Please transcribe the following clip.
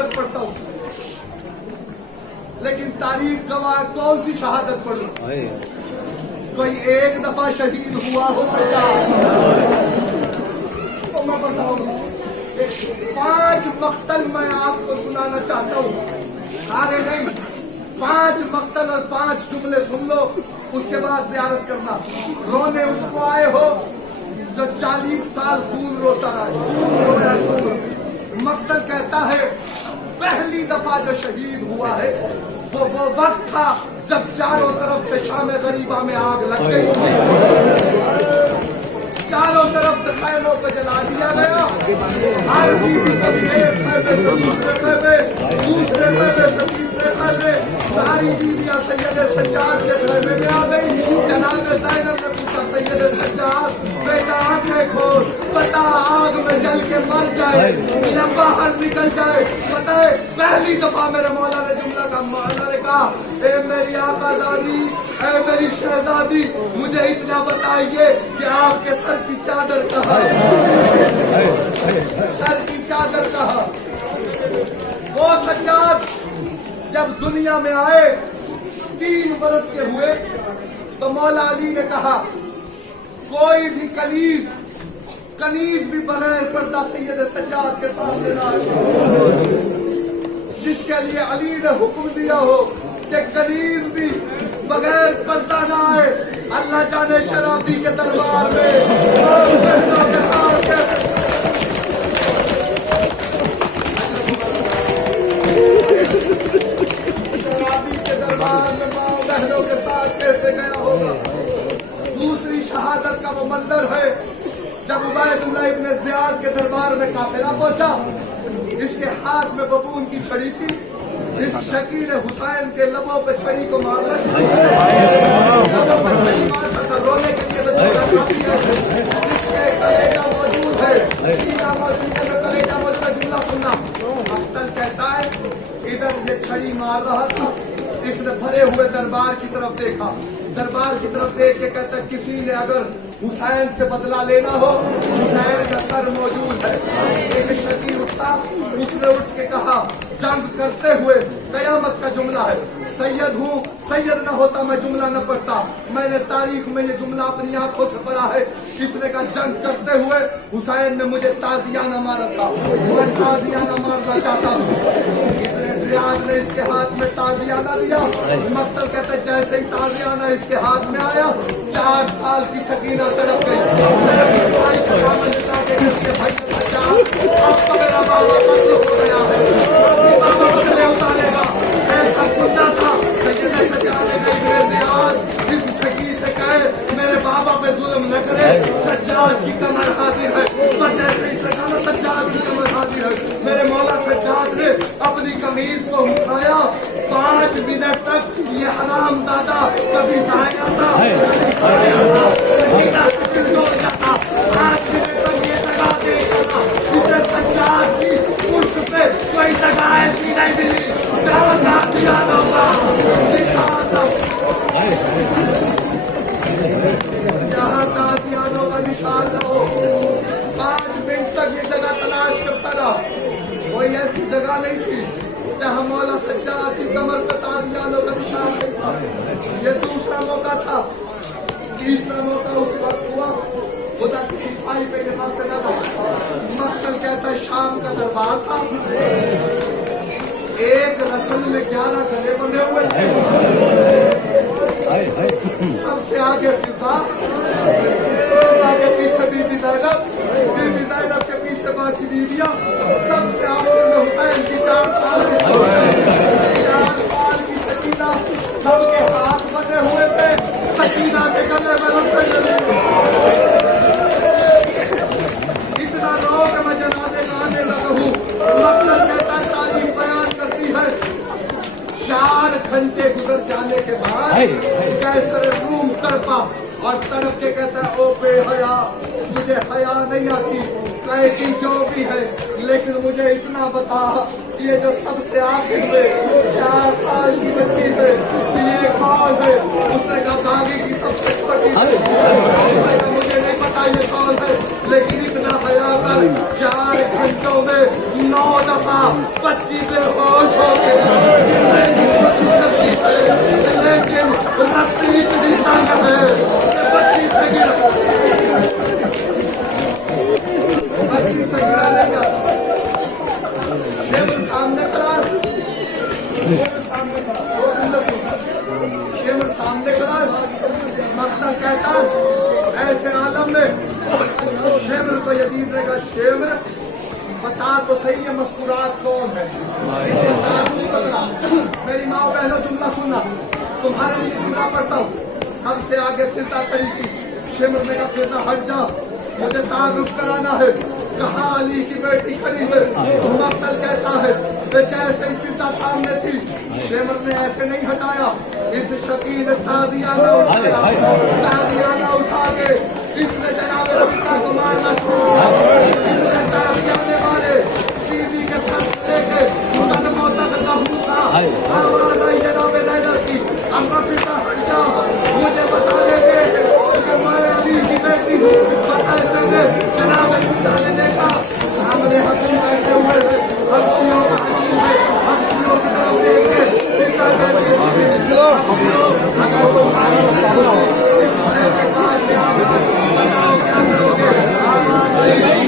शहादत पढ़ता हूँ, लेकिन तारीख गवाह कौन सी शहादत पढ़ूं? कोई एक दफा शहीद हुआ हो सज्जाद? तो मैं बताऊंगा 5 मक्तल मैं आपको सुनाना चाहता हूँ, सारे नहीं, 5 मक्तल और 5 जुमले सुन लो, उसके बाद ज़ियारत करना। रोने उसको आए हो जो 40 साल खून रोता रहा। मक्तल कहता है पहली दफा जो शहीद हुआ है वो वक्त था जब चारों तरफ से शाम गरीबा में आग लग गई, चारों तरफ से खैमों को जला दिया गया। हर बीवी कभी एक खैमे से दूसरे खैमे, दूसरे खैमे से तीसरे खैमे, सारी बीवियां सैयद सज्जाद के खैमे में आ गई। जनाब ज़ैनब ने पूछा सैयद सज्जाद बेटा आंखें खोल, पता आग में जल के मर जाए या बाहर निकल जाए, बताए। पहली दफा मेरे मौला ने जुमला का मौला ने कहा ए मेरी आकाज़ादी, ए मेरी शहजादी, मुझे इतना बताइए कि आपके सर की चादर कहाँ है? सर की चादर कहाँ? वो सज्जाद जब दुनिया में आए 3 बरस के हुए तो मौला अली ने कहा कोई भी कनीज भी बगैर पर्दा सैयद सज्जाद के सामने ना आए। जिसके लिए अली ने हुक्म दिया हो कि कनीज भी बगैर पर्दा ना आए, अल्लाह जाने शराबी के दरबार में बहनों के साथ कैसे शराबी के दरबार में माँ बहनों के साथ कैसे गया होगा। दूसरी शहादत का वो मंजर है जब उबैदुल्लाह इब्न ज़ियाद के दरबार में काफिला पहुंचा, इसके हाथ में बबून की छड़ी थी, इस शकील हुसैन के लबों पे छड़ी को मारता था, रोने के लिए जिसके कलेजा मौजूद है, सीना मौजूद है, कलेजा मौजूद है। जुमला सुनना, मक्तल कहता है इधर ये छड़ी मार रहा था, इसने भरे हुए दरबार की तरफ देखा, दरबार की तरफ देख के कहता है किसी ने अगर हुसैन से बदला लेना हो, हुसैन का सर मौजूद है। एक शकील उठा, उसने उठ के कहा जंग करते हुए कयामत का जुमला है, सैयद हूँ, सैयद न होता मैं जुमला न पढ़ता, मैंने तारीख में ये जुमला अपनी आंखों से पढ़ा है। इसने कहा जंग करते हुए हुसैन ने मुझे ताजियाना मारा था, मैं ताजियाना मारना चाहता हूँ। ज़ियाद ने इसके हाथ में ताजियाना दिया, मक्तल कहते जैसे ही ताजियाना इसके हाथ में आया 4 साल की सकीना तड़प गई। अब तो मेरा बाबा कत्ल हो गया है, बाबा बदले उतारेगा, ऐसा सुनता था। सैयद सज्जाद इब्न ज़ियाद इस ठगी से कहे मेरे बाबा पे जुल्म न करे, सज्जाद की कमर हाजिर है। बस जैसे ही सज्जाद की कमर हाजिर है, मेरे मौला सज्जाद ने अपनी कमीज को उठाया। 5 मिनट तक ये हराम दादा कभी दाया था, कभी बाया था, सकीना का दिल तोड़ जाता। 5 मिनट तक ये जगह देखा था, इसे सज्जाद की पुष्ट पे कोई जगह ऐसी नहीं मिली जहाँ ताजियाना होगा, जहाँ ताजियाना का निशान न हो। 5 मिनट तक ये जगह तलाश करता रहा, कोई ऐसी जगह नहीं थी जहाँ मौला सज्जाद की कमर पर ताजियानों का निशान नहीं था। ये दूसरा मौका था। तीसरा मौका उस वक्त हुआ खुदा किसी सिपाही पे के साथ लगा था। मक्तल कहता है शाम का दरबार था, एक रसल में 11 गले बंधे हुए थे, सबसे आगे फिजा, के पीछे बीबी ज़ैनब के पीछे बाकी बीबियां, सबसे आखिर में हुसैन की 4 साल की सकीना, सबके हाथ बंधे हुए थे, सकीना के गले में रस्से डले। इतना लोग मैं जनाजे गाने लगा हूँ। मक्तल कहता है तारीख बयान करती है 4 घंटे गुजर जाने के बाद कैसर रूम तड़पा और तड़प के कहता है ओ बेहया, मुझे हया नहीं आती, कैदी जो भी है, लेकिन मुझे इतना बता ये जो सबसे आखिर में 4 साल की बच्ची है ये कौन है? उसने कहा बागी की सबसे छोटी, उसने कहा मुझे नहीं पता ये कौन है, लेकिन इतना हया कर 4 घंटों में 9 दफा 25 یہ مذکورات کون ہے؟ میری ماں بہنوں جملہ سننا، تمہارے لیے جملہ پڑھتا ہوں. سب سے آگے فضا کھڑی تھی. شمر نے کہا فضا ہٹ جا، مجھے تعارف کرانا ہے. کہاں علی کی بیٹی کھڑی ہے. مقتل کہتا ہے جیسے ہی فضا سامنے تھی، شمر نے ایسے نہیں ہٹایا، اس شکیل تازیانہ اٹھا کے اس نے جناب فضا کو مارنا شروع کیا. اس نے تازیانے والے بیوی کے ساتھ لے کے قدموں تک لہو تھا. آواز آئی جناب زینب کی، اما فضا ہٹ جا، مجھے بتانے دے کہ میں علی کی بیٹی ہوں. بس ایسے میں جناب فضا نے دیکھا سامنے حبشی بیٹھے ہوئے تھے. حبشیوں کا حکیم ہے، حبشیوں کی طرف دیکھے فضا کہتی ہے حبشیوں اگر تمہاری اس بھائی کے بعد میں آ جائے بتاؤ کیا کرو گے. آواز آئی